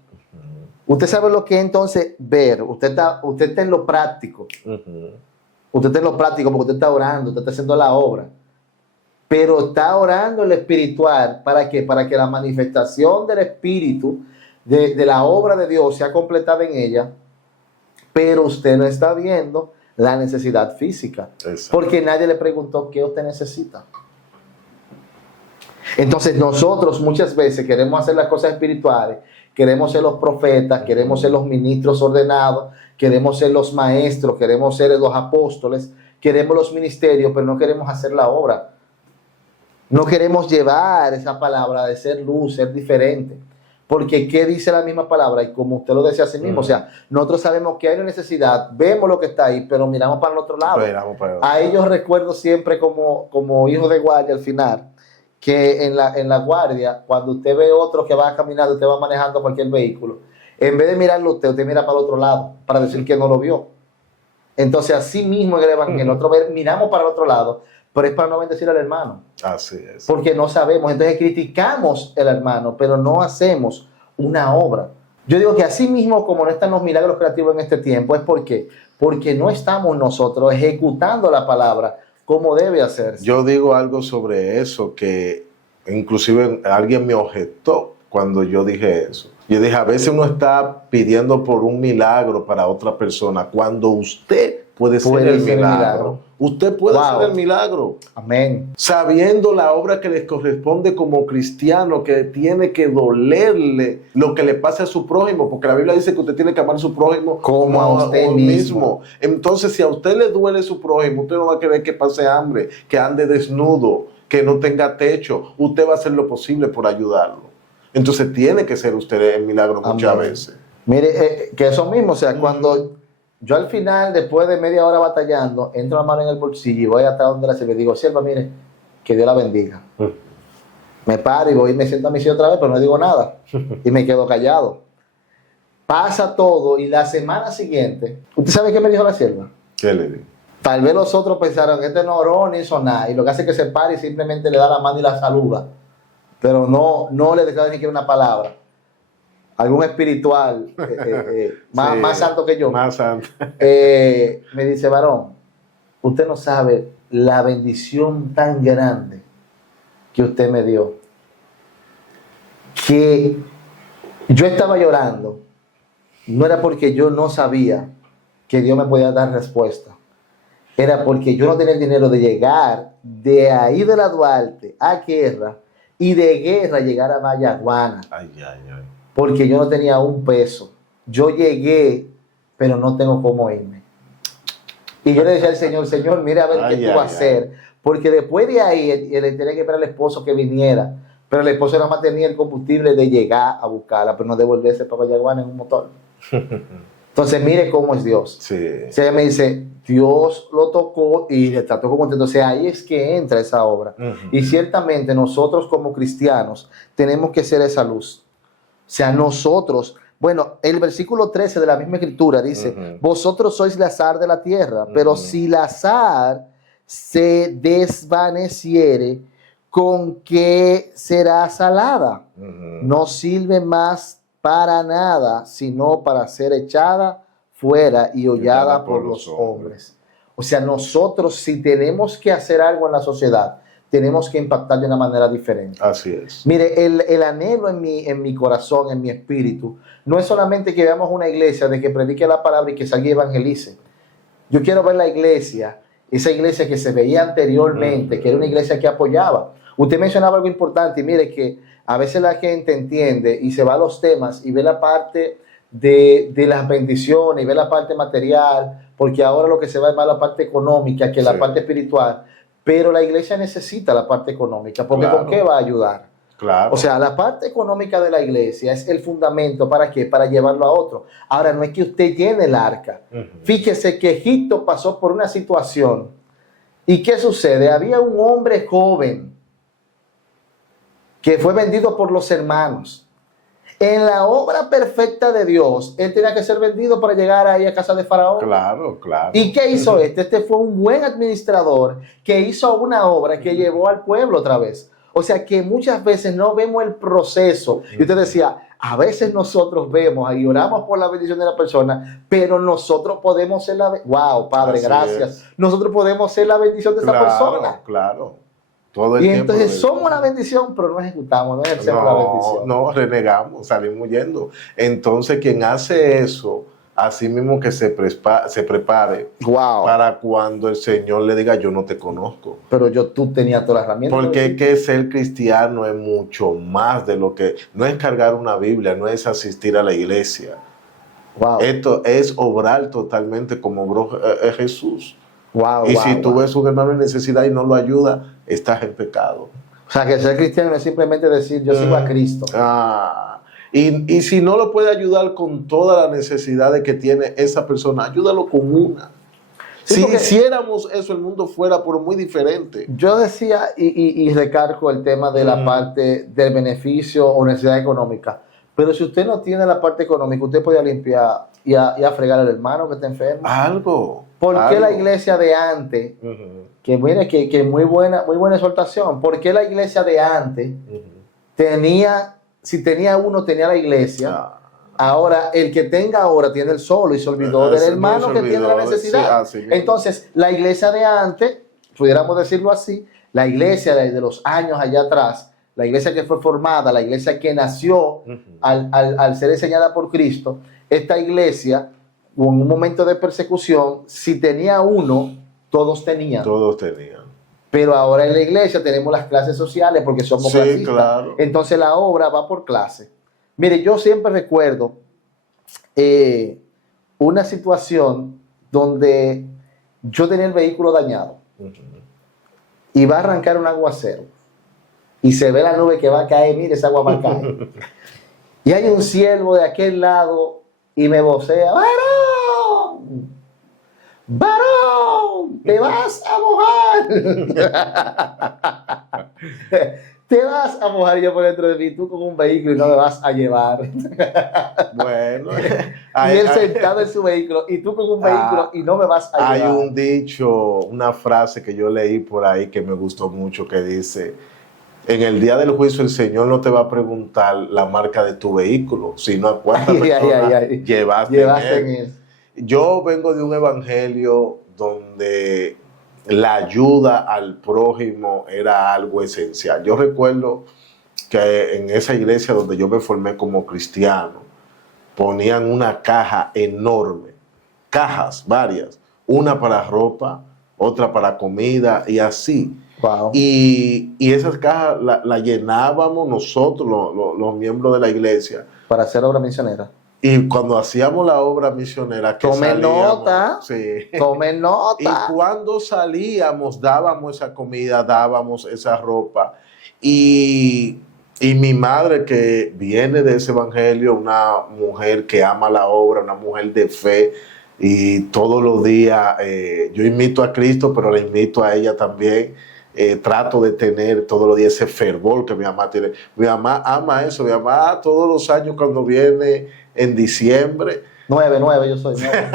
Usted sabe lo que es entonces ver. Usted está en lo práctico. Usted está en lo práctico porque usted está orando, usted está haciendo la obra. Pero está orando en lo espiritual. ¿Para qué? Para que la manifestación del Espíritu, de la obra de Dios, sea completada en ella. Pero usted no está viendo la necesidad física. Exacto. Porque nadie le preguntó qué usted necesita. Entonces nosotros muchas veces queremos hacer las cosas espirituales. Queremos ser los profetas, queremos ser los ministros ordenados, queremos ser los maestros, queremos ser los apóstoles, queremos los ministerios, pero no queremos hacer la obra. No queremos llevar esa palabra de ser luz, ser diferente. Porque ¿qué dice la misma palabra? Y como usted lo decía a sí mismo, o sea, nosotros sabemos que hay una necesidad, vemos lo que está ahí, pero miramos para el otro lado. A ellos recuerdo siempre como hijo de guardia al final, que en la guardia, cuando usted ve otro que va caminando, usted va manejando cualquier vehículo, en vez de mirarlo usted mira para el otro lado, para decir que no lo vio. Entonces, así mismo en el Evangelio, nosotros miramos para el otro lado, pero es para no bendecir al hermano. Así es. Porque no sabemos, entonces criticamos al hermano, pero no hacemos una obra. Yo digo que así mismo como no están los milagros creativos en este tiempo, es porque no estamos nosotros ejecutando la palabra como debe hacerse. Yo digo algo sobre eso, que inclusive alguien me objetó cuando yo dije eso. Yo dije, a veces uno está pidiendo por un milagro para otra persona, cuando usted puede ser el milagro. Usted puede ser el milagro. Amén. Sabiendo la obra que les corresponde como cristiano, que tiene que dolerle lo que le pase a su prójimo, porque la Biblia dice que usted tiene que amar a su prójimo como a usted mismo. Entonces, si a usted le duele su prójimo, usted no va a querer que pase hambre, que ande desnudo, que no tenga techo. Usted va a hacer lo posible por ayudarlo. Entonces, tiene que ser usted el milagro muchas veces. Mire, que eso mismo, o sea, cuando yo al final, después de media hora batallando, entro la mano en el bolsillo y voy hasta donde la sierva y digo, sierva, mire, que Dios la bendiga. Me paro y voy y me siento a mi silla otra vez, pero no digo nada. Y me quedo callado. Pasa todo y la semana siguiente, ¿usted sabe qué me dijo la sierva? ¿Qué le dijo? Tal vez los otros pensaron que este no oró ni hizo nada. Y lo que hace es que se para y simplemente le da la mano y la saluda. Pero no le declara ni siquiera una palabra. Algún espiritual más santo que yo. Más santo. Me dice, varón, usted no sabe la bendición tan grande que usted me dio. Que yo estaba llorando. No era porque yo no sabía que Dios me podía dar respuesta. Era porque yo no tenía el dinero de llegar de ahí de la Duarte a Guerra y de Guerra llegar a Vallaguana. Porque yo no tenía un peso. Yo llegué, pero no tengo cómo irme. Y yo le decía al Señor, Señor, mira a ver qué tú vas a hacer. Porque después de ahí, él tenía que esperar al esposo que viniera. Pero el esposo nada más tenía el combustible de llegar a buscarla, pero no devolverse para Vallaguana en un motor. Entonces, mire cómo es Dios. Sí. O sea, ella me dice, Dios lo tocó y le trató como contento. O sea, ahí es que entra esa obra. Y ciertamente nosotros como cristianos tenemos que ser esa luz. O sea, nosotros, bueno, el versículo 13 de la misma escritura dice, vosotros sois la sal de la tierra, pero si la sal se desvaneciere, ¿con qué será salada? No sirve más para nada, sino para ser echada fuera y hollada por los hombres. O sea, nosotros si tenemos que hacer algo en la sociedad, tenemos que impactar de una manera diferente. Así es. Mire, el anhelo en mi corazón, en mi espíritu, no es solamente que veamos una iglesia de que predique la palabra y que salga y evangelice. Yo quiero ver la iglesia, esa iglesia que se veía anteriormente, que era una iglesia que apoyaba. Usted mencionaba algo importante y mire que a veces la gente entiende y se va a los temas y ve la parte de las bendiciones y ve la parte material, porque ahora lo que se va es más la parte económica que la Sí. parte espiritual, pero la iglesia necesita la parte económica, porque Claro. ¿con qué va a ayudar? Claro. O sea, la parte económica de la iglesia es el fundamento ¿para qué? Para llevarlo a otro. Ahora, no es que usted llene el arca. Ujú. Fíjese que Egipto pasó por una situación. ¿Y qué sucede? Había un hombre joven que fue vendido por los hermanos. En la obra perfecta de Dios, él tenía que ser vendido para llegar ahí a casa de Faraón. Claro, claro. ¿Y qué hizo este? Este fue un buen administrador que hizo una obra que llevó al pueblo otra vez. O sea que muchas veces no vemos el proceso. Y usted decía, a veces nosotros vemos y oramos por la bendición de la persona, pero nosotros podemos ser la... Wow, Padre, Así gracias. es. Nosotros podemos ser la bendición de esa persona. Claro. Todo el Y tiempo entonces de- somos una bendición, pero no ejecutamos, no ejercemos la bendición. No, renegamos, salimos huyendo. Entonces, quien hace eso, así mismo que se prepare Wow. para cuando el Señor le diga, yo no te conozco. Pero tú tenías todas las herramientas. Porque es que ser cristiano es mucho más de lo que... No es cargar una Biblia, no es asistir a la iglesia. Wow. Esto es obrar totalmente como obró Jesús. Wow, Y wow, si tú wow. ves un hermano en necesidad y no lo ayuda, estás en pecado. O sea, que ser cristiano no es simplemente decir, yo sigo a Cristo. Y si no lo puede ayudar con todas las necesidades que tiene esa persona, ayúdalo con una. Sí, Si porque- hiciéramos eso, el mundo fuera pero muy diferente. Yo decía y recargo el tema de la parte del beneficio o necesidad económica. Pero si usted no tiene la parte económica, usted puede limpiar y a fregar al hermano que está enfermo. Algo. ¿Por qué algo. la iglesia de antes, Ujú, que mire que muy buena exhortación, por qué la iglesia de antes ujú. si tenía uno, tenía la iglesia? Ah, Ahora, el que tenga ahora tiene el solo y se olvidó del sí, hermano se que tiene la olvidó, necesidad. sí, así mismo. Entonces, la iglesia de antes, pudiéramos decirlo así, la iglesia de los años allá atrás, la iglesia que fue formada, la iglesia que nació Ujú. al ser enseñada por Cristo, esta iglesia, en un momento de persecución, si tenía uno, todos tenían. Todos tenían. Pero ahora en la iglesia tenemos las clases sociales porque somos Sí, clasistas. claro. Entonces la obra va por clase. Mire, yo siempre recuerdo una situación donde yo tenía el vehículo dañado Ujú. y va a arrancar un aguacero y se ve la nube que va a caer, mire, esa agua va a caer. Y hay un siervo de aquel lado y me vocea, ¡varón! ¡Varón! ¡Te vas a mojar! Te vas a mojar y yo por dentro de mí, tú con un vehículo y no me vas a llevar. Bueno, Y él sentado en su vehículo y tú con un vehículo y no me vas a hay llevar. un dicho, una frase que yo leí por ahí que me gustó mucho que dice, en el día del juicio el Señor no te va a preguntar la marca de tu vehículo, sino a cuántas Ay, ay, personas ay, ay. llevaste Llevaste en en él. eso. Yo vengo de un evangelio donde la ayuda al prójimo era algo esencial. Yo recuerdo que en esa iglesia donde yo me formé como cristiano, ponían una caja enorme, cajas varias, una para ropa, otra para comida y así. Wow. Y esas cajas la llenábamos nosotros, los miembros de la iglesia. Para hacer obra misionera. Y cuando hacíamos la obra misionera, que Tome salíamos, nota. sí. Tomen Y nota. cuando salíamos, dábamos esa comida, dábamos esa ropa. Y mi madre, que viene de ese evangelio, una mujer que ama la obra, una mujer de fe, y todos los días yo invito a Cristo, pero le invito a ella también. Trato de tener todos los días ese fervor que mi mamá tiene. Mi mamá ama eso. Mi mamá todos los años cuando viene en diciembre, 9, yo soy 9.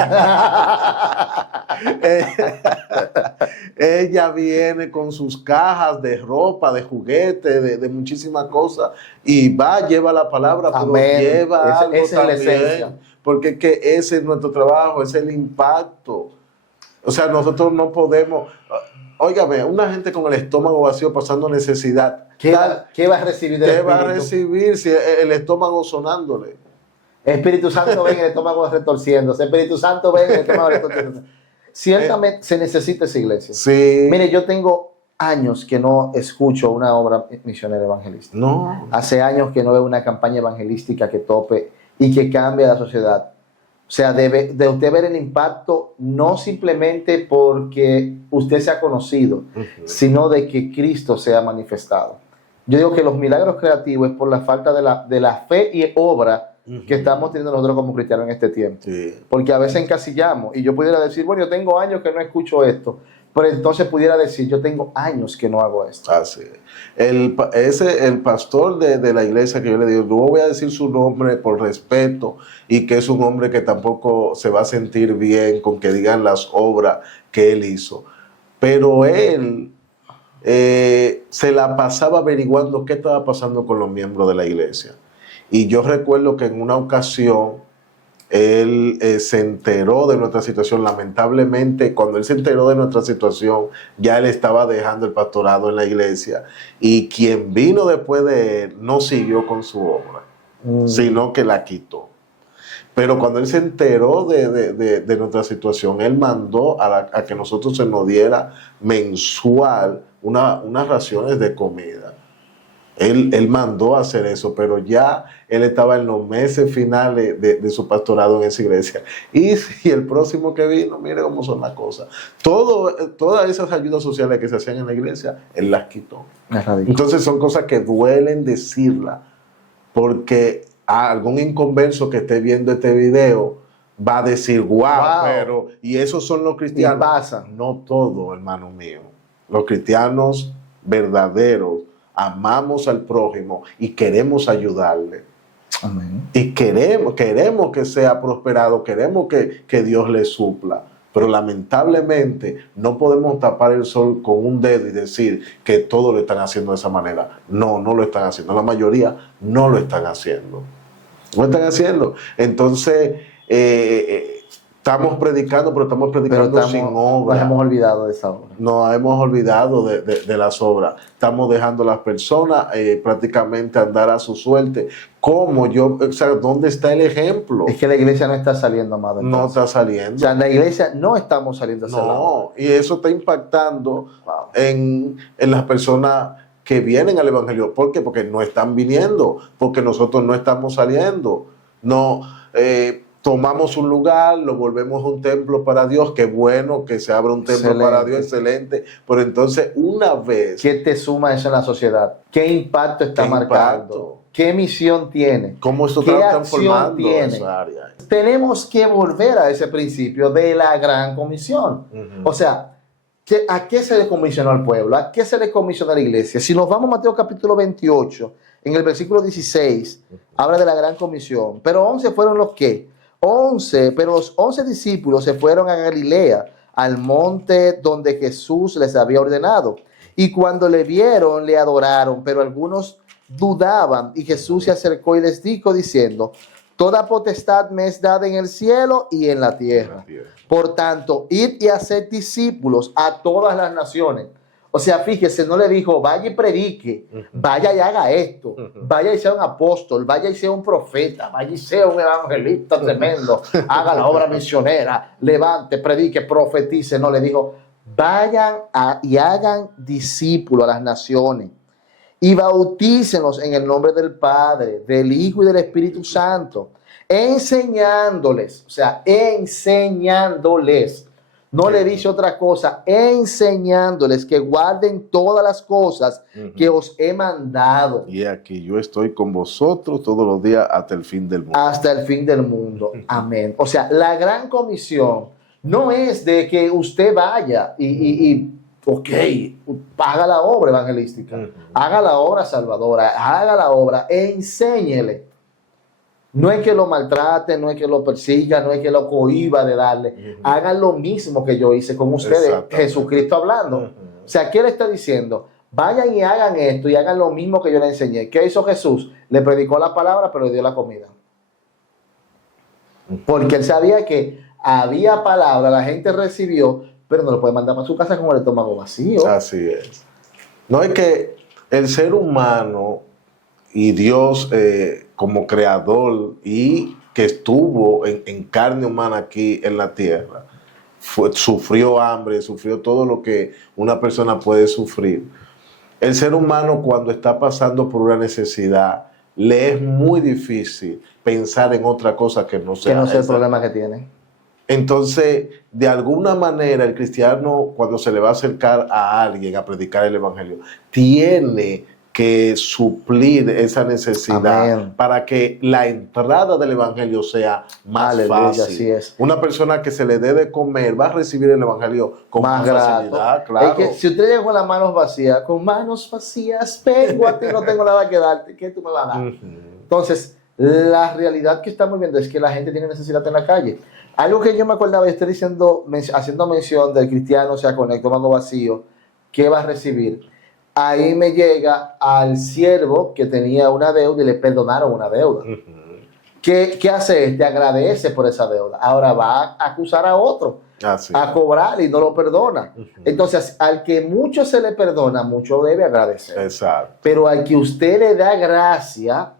ella viene con sus cajas de ropa, de juguetes, de muchísimas cosas y va, lleva la palabra, pero Amén. lleva algo Esa es la también, esencia. porque es que ese es nuestro trabajo, es el impacto. O sea, nosotros no podemos... Óigame, una gente con el estómago vacío pasando necesidad, ¿Qué va a recibir del ¿qué va a Espíritu? recibir si el estómago sonándole? Espíritu Santo ven el estómago retorciéndose. Espíritu Santo ven el estómago retorciéndose. Ciertamente se necesita esa iglesia. Sí. Mire, yo tengo años que no escucho una obra misionera evangelística. No. Hace años que no veo una campaña evangelística que tope y que cambie la sociedad. O sea, de usted ver el impacto no simplemente porque usted se ha conocido, sino de que Cristo se ha manifestado. Yo digo que los milagros creativos es por la falta de la fe y obra que estamos teniendo nosotros como cristianos en este tiempo. Sí. Porque a veces encasillamos y yo pudiera decir, bueno, yo tengo años que no escucho esto, pero entonces pudiera decir, yo tengo años que no hago esto. Así es. El pastor de la iglesia que yo le digo, no voy a decir su nombre por respeto y que es un hombre que tampoco se va a sentir bien con que digan las obras que él hizo. Pero él se la pasaba averiguando qué estaba pasando con los miembros de la iglesia. Y yo recuerdo que en una ocasión él se enteró de nuestra situación. Lamentablemente, cuando él se enteró de nuestra situación, ya él estaba dejando el pastorado en la iglesia. Y quien vino después de él no siguió con su obra, sino que la quitó. Pero cuando él se enteró de nuestra situación, él mandó a que nosotros se nos diera mensual unas raciones de comida. Él mandó a hacer eso, pero ya él estaba en los meses finales de su pastorado en esa iglesia. Y el próximo que vino, mire cómo son las cosas. Todas esas ayudas sociales que se hacían en la iglesia, él las quitó. Entonces son cosas que duelen decirlas, porque algún inconverso que esté viendo este video va a decir, wow, pero y esos son los cristianos. Pasa. No todo, hermano mío. Los cristianos verdaderos amamos al prójimo y queremos ayudarle. Amén. Y queremos que sea prosperado, queremos que Dios le supla. Pero lamentablemente no podemos tapar el sol con un dedo y decir que todos lo están haciendo de esa manera. No lo están haciendo. La mayoría no lo están haciendo. No lo están haciendo. Entonces, estamos predicando, pero estamos predicando sin obra. Nos hemos olvidado de esa obra. Nos hemos olvidado de las obras. Estamos dejando a las personas prácticamente andar a su suerte. ¿Cómo? ¿Dónde está el ejemplo? Es que la iglesia no está saliendo, amado. Entonces. No está saliendo. O sea, la iglesia no estamos saliendo a hacer la obra. Y eso está impactando en las personas que vienen al evangelio. ¿Por qué? Porque no están viniendo, porque nosotros no estamos saliendo. Tomamos un lugar, lo volvemos un templo para Dios. Qué bueno que se abra un templo para Dios, excelente. Pero entonces, una vez... ¿Qué te suma eso en la sociedad? ¿Qué impacto está marcando? ¿Qué misión tiene? ¿Cómo esto está transformando esa área? Tenemos que volver a ese principio de la gran comisión. O sea, ¿a qué se le comisionó al pueblo? ¿A qué se le comisionó a la iglesia? Si nos vamos a Mateo capítulo 28, en el versículo 16, habla de la gran comisión. Pero 11 fueron los que... pero los 11 discípulos se fueron a Galilea, al monte donde Jesús les había ordenado. Y cuando le vieron, le adoraron, pero algunos dudaban. Y Jesús se acercó y les dijo diciendo, toda potestad me es dada en el cielo y en la tierra. Por tanto, id y haced discípulos a todas las naciones. O sea, fíjese, no le dijo, vaya y predique, vaya y haga esto, vaya y sea un apóstol, vaya y sea un profeta, vaya y sea un evangelista tremendo, haga la obra misionera, levante, predique, profetice. No, le dijo, vayan y hagan discípulos a las naciones y bautícenlos en el nombre del Padre, del Hijo y del Espíritu Santo, enseñándoles, o sea, enseñándoles. No le dice otra cosa, enseñándoles que guarden todas las cosas que os he mandado. Y aquí yo estoy con vosotros todos los días hasta el fin del mundo. Hasta el fin del mundo. Amén. O sea, la gran comisión no es de que usted vaya ok, haga la obra evangelística, haga la obra salvadora, haga la obra, enséñele. No es que lo maltrate, no es que lo persiga, no es que lo cohíba de darle. Hagan lo mismo que yo hice con ustedes, Jesucristo hablando. O sea, ¿qué le está diciendo? Vayan y hagan esto y hagan lo mismo que yo le enseñé. ¿Qué hizo Jesús? Le predicó la palabra, pero le dio la comida. Porque él sabía que había palabra, la gente recibió, pero no lo puede mandar para su casa con el estómago vacío. Así es. No es que el ser humano y Dios como creador y que estuvo en carne humana aquí en la tierra, sufrió hambre, sufrió todo lo que una persona puede sufrir. El ser humano, cuando está pasando por una necesidad, le es muy difícil pensar en otra cosa que no sea Que no sea el esa. problema que tiene. Entonces, de alguna manera, el cristiano, cuando se le va a acercar a alguien a predicar el evangelio, tiene que suplir esa necesidad. Amén. Para que la entrada del evangelio sea más Aleluya, fácil. así es. Una persona que se le dé de comer va a recibir el evangelio con Más más grato. facilidad, claro. Es que si usted llega con las manos vacías, con manos vacías, vengo a ti, no tengo nada que darte, ¿qué tú me vas a dar? Entonces, la realidad que estamos viendo es que la gente tiene necesidad en la calle. Algo que yo me acordaba, yo estoy diciendo, haciendo mención del cristiano, o sea, con el estómago vacío, ¿qué va a recibir? Ahí me llega al siervo que tenía una deuda y le perdonaron una deuda. ¿Qué hace este? Agradece por esa deuda. Ahora va a acusar a otro, a cobrar y no lo perdona. Entonces, al que mucho se le perdona, mucho debe agradecer. Exacto. Pero al que usted le da gracia,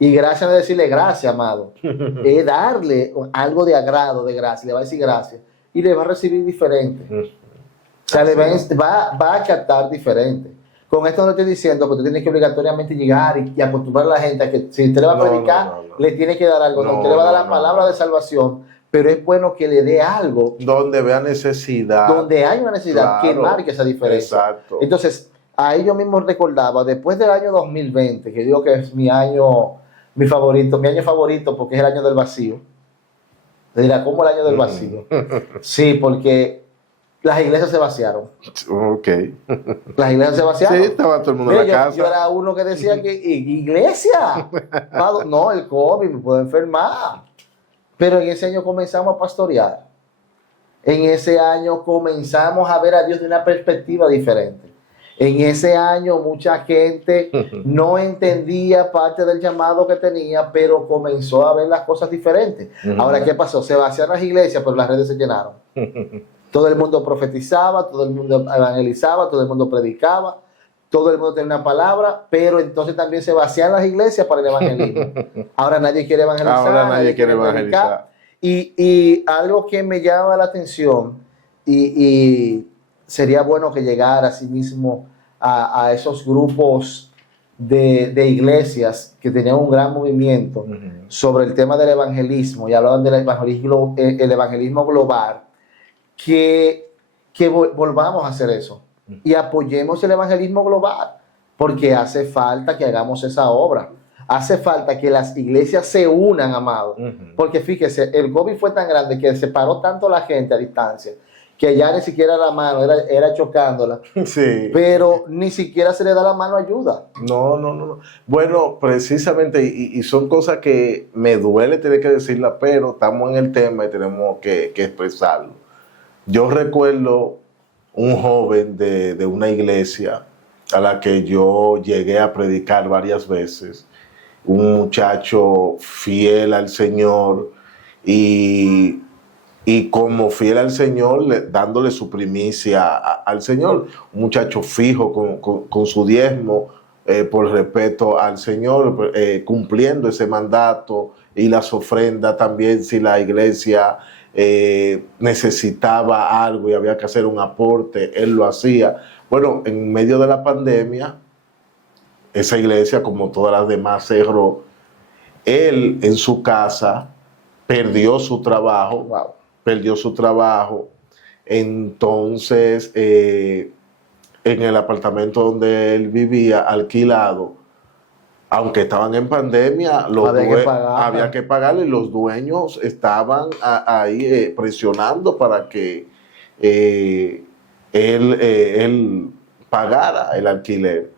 y gracia no es decirle gracias, amado, es darle algo de agrado, de gracia, le va a decir gracias y le va a recibir diferente. O sea, va a captar diferente. Con esto no estoy diciendo que usted tiene que obligatoriamente llegar y acostumbrar a la gente a que si usted le va a predicar, le tiene que dar algo. No, usted le va a dar la palabra de salvación, pero es bueno que le dé algo. Donde vea necesidad. Donde hay una necesidad, que marque esa diferencia. Exacto. Entonces, ahí yo mismo recordaba, después del año 2020, que digo que es mi año favorito porque es el año del vacío. Le dirá, ¿cómo el año del vacío? Sí, porque las iglesias se vaciaron. Ok. Las iglesias se vaciaron. Sí, estaba todo el mundo en la casa. Yo era uno que decía que, ¿iglesia? No, el COVID me puede enfermar. Pero en ese año comenzamos a pastorear. En ese año comenzamos a ver a Dios de una perspectiva diferente. En ese año mucha gente no entendía parte del llamado que tenía, pero comenzó a ver las cosas diferentes. Ahora, ¿qué pasó? Se vaciaron las iglesias, pero las redes se llenaron. Todo el mundo profetizaba, todo el mundo evangelizaba, todo el mundo predicaba, todo el mundo tenía una palabra, pero entonces también se vacían las iglesias para el evangelismo. Ahora nadie quiere evangelizar. Ahora nadie quiere evangelizar. Y algo que me llama la atención, y sería bueno que llegara a sí mismo a esos grupos de iglesias que tenían un gran movimiento sobre el tema del evangelismo, y hablaban del evangelismo global, que volvamos a hacer eso y apoyemos el evangelismo global, porque hace falta que hagamos esa obra. Hace falta que las iglesias se unan, amado. Porque fíjese, el COVID fue tan grande que separó tanto la gente a distancia, que ya ni siquiera la mano era chocándola. Sí. Pero ni siquiera se le da la mano ayuda. No. Bueno, precisamente, y son cosas que me duele tener que decirlas, pero estamos en el tema y tenemos que expresarlo. Yo recuerdo un joven de una iglesia a la que yo llegué a predicar varias veces, un muchacho fiel al Señor y como fiel al Señor, dándole su primicia al Señor, un muchacho fijo con su diezmo, por respeto al Señor, cumpliendo ese mandato, y las ofrendas también, si la iglesia necesitaba algo y había que hacer un aporte, él lo hacía. Bueno, en medio de la pandemia, esa iglesia, como todas las demás, cerró. Él en su casa perdió su trabajo. Wow. Perdió su trabajo. Entonces, en el apartamento donde él vivía, alquilado, aunque estaban en pandemia, había que pagarle, y los dueños estaban ahí presionando para que él pagara el alquiler.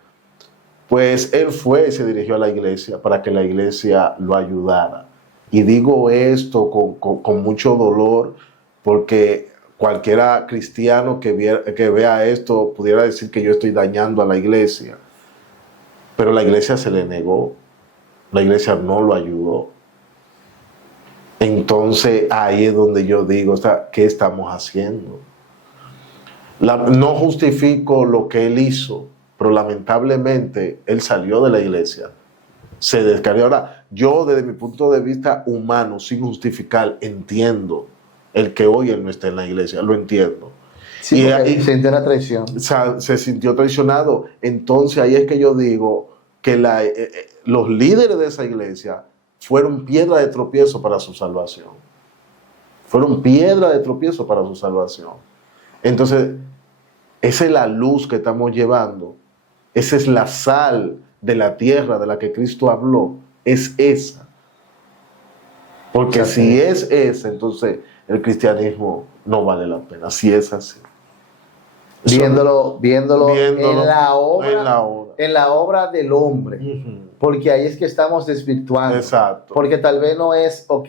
Pues él fue y se dirigió a la iglesia para que la iglesia lo ayudara. Y digo esto con mucho dolor, porque cualquiera cristiano que vea esto pudiera decir que yo estoy dañando a la iglesia. Pero la iglesia se le negó, la iglesia no lo ayudó. Entonces ahí es donde yo digo, ¿qué estamos haciendo? No justifico lo que él hizo, pero lamentablemente él salió de la iglesia, se descarrió. Ahora, yo desde mi punto de vista humano, sin justificar, entiendo el que hoy él no esté en la iglesia, lo entiendo. Sí, Y porque ahí siente una traición. se sintió traicionado. Entonces ahí es que yo digo que los líderes de esa iglesia fueron piedra de tropiezo para su salvación. Fueron piedra de tropiezo para su salvación. Entonces, esa es la luz que estamos llevando. Esa es la sal de la tierra de la que Cristo habló. Es esa. Porque si es esa, entonces el cristianismo no vale la pena. Si es así. Viéndolo Viéndolo en la obra, en la obra. en la obra del hombre. Ujú. Porque ahí es que estamos desvirtuando. Exacto. Porque tal vez no es, ok,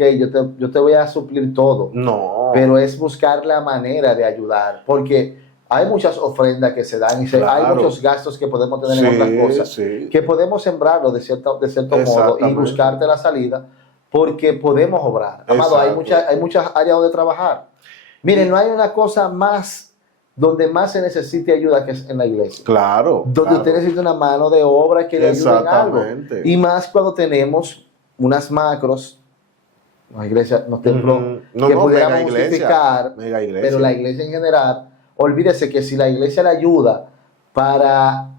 yo te voy a suplir todo. No. Pero es buscar la manera de ayudar. Porque hay muchas ofrendas que se dan y hay Claro. muchos gastos que podemos tener en otras cosas. Sí. Que podemos sembrarlo de cierto modo y Exactamente. buscarte la salida porque podemos obrar. Amado, Exacto. hay muchas áreas donde trabajar. Miren, no hay una cosa más donde más se necesite ayuda que es en la iglesia. Claro. Donde claro. usted necesita una mano de obra que le ayude en algo. Exactamente. Y más cuando tenemos unas macros, unas iglesias, unos templos, Ujú. que No, pudiéramos mega iglesia, justificar, mega iglesia. pero la iglesia en general, olvídese que si la iglesia le ayuda para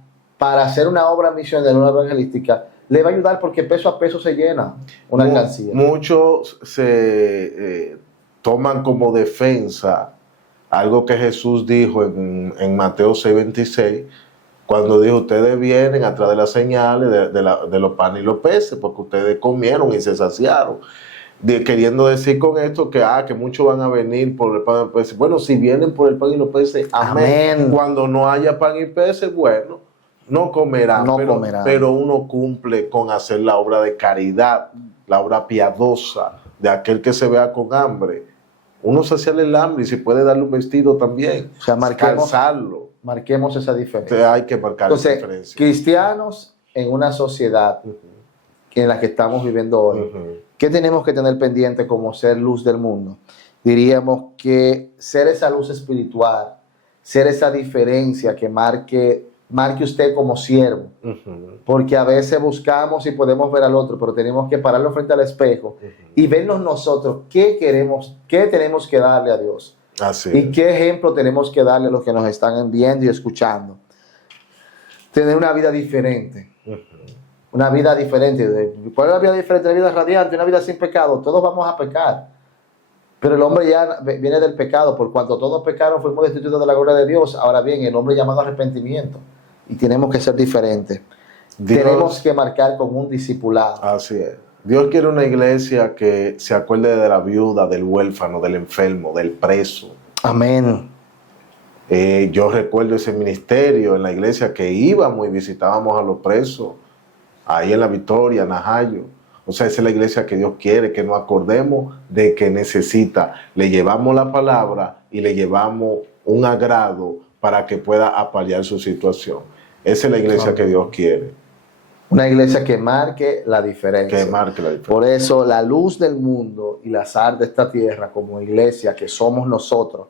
hacer una obra misionera, una obra evangelística, le va a ayudar porque peso a peso se llena una alcancía. Muchos se toman como defensa algo que Jesús dijo en Mateo 6:26, cuando dijo, ustedes vienen atrás de las señales de los panes y los peces, porque ustedes comieron y se saciaron. Queriendo decir con esto que muchos van a venir por el pan y los peces. Bueno, si vienen por el pan y los peces, amén. Amén. Cuando no haya pan y peces, bueno, no comerán, pero uno cumple con hacer la obra de caridad, la obra piadosa de aquel que se vea con hambre. Uno saciarle el hambre y si puede darle un vestido también, O sea, calzarlo. marquemos esa diferencia. Entonces hay que marcar Entonces, esa diferencia. Cristianos en una sociedad en la que estamos viviendo hoy, ¿qué tenemos que tener pendiente como ser luz del mundo? Diríamos que ser esa luz espiritual, ser esa diferencia que marque usted como siervo. Porque a veces buscamos y podemos ver al otro, pero tenemos que pararlo frente al espejo y vernos nosotros qué queremos, qué tenemos que darle a Dios. Así Y es. qué ejemplo tenemos que darle a los que nos están viendo y escuchando. Tener una vida diferente. Una vida diferente. ¿Cuál es la vida diferente? Una vida radiante, una vida sin pecado. Todos vamos a pecar. Pero el hombre ya viene del pecado. Por cuanto todos pecaron, fuimos destituidos de la gloria de Dios. Ahora bien, el hombre llamado a arrepentimiento. Y tenemos que ser diferentes. Tenemos que marcar con un discipulado. Así es. Dios quiere una iglesia que se acuerde de la viuda, del huérfano, del enfermo, del preso. Amén. Yo recuerdo ese ministerio en la iglesia que íbamos y visitábamos a los presos, ahí en La Victoria, Najayo. O sea, esa es la iglesia que Dios quiere, que nos acordemos de que necesita. Le llevamos la palabra y le llevamos un agrado para que pueda apalear su situación. Esa es la iglesia que Dios quiere. Una iglesia que marque la diferencia. Que marque la diferencia. Por eso la luz del mundo y la sal de esta tierra como iglesia que somos nosotros,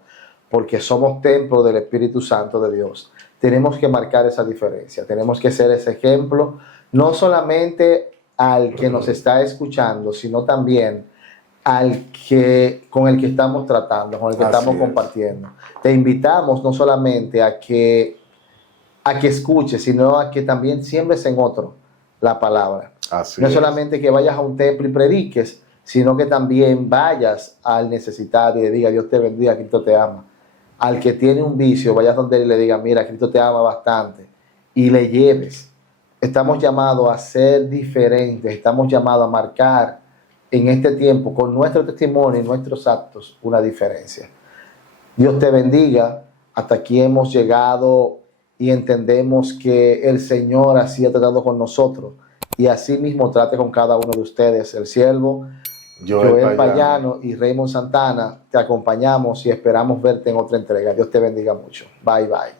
porque somos templo del Espíritu Santo de Dios, tenemos que marcar esa diferencia. Tenemos que ser ese ejemplo, no solamente al que nos está escuchando, sino también con el que estamos tratando, con el que estamos compartiendo. Te invitamos no solamente a que escuches, sino a que también siembres en otro la palabra. Así no es. Solamente que vayas a un templo y prediques, sino que también vayas al necesitado y le diga, Dios te bendiga, Cristo te ama. Al que tiene un vicio, vayas donde él y le diga, mira, Cristo te ama bastante, y le lleves. Estamos llamados a ser diferentes, estamos llamados a marcar en este tiempo, con nuestro testimonio y nuestros actos, una diferencia. Dios te bendiga. Hasta aquí hemos llegado y entendemos que el Señor así ha tratado con nosotros y así mismo trate con cada uno de ustedes. El siervo Joel Payano y Raymond Santana te acompañamos y esperamos verte en otra entrega. Dios te bendiga mucho. Bye, bye.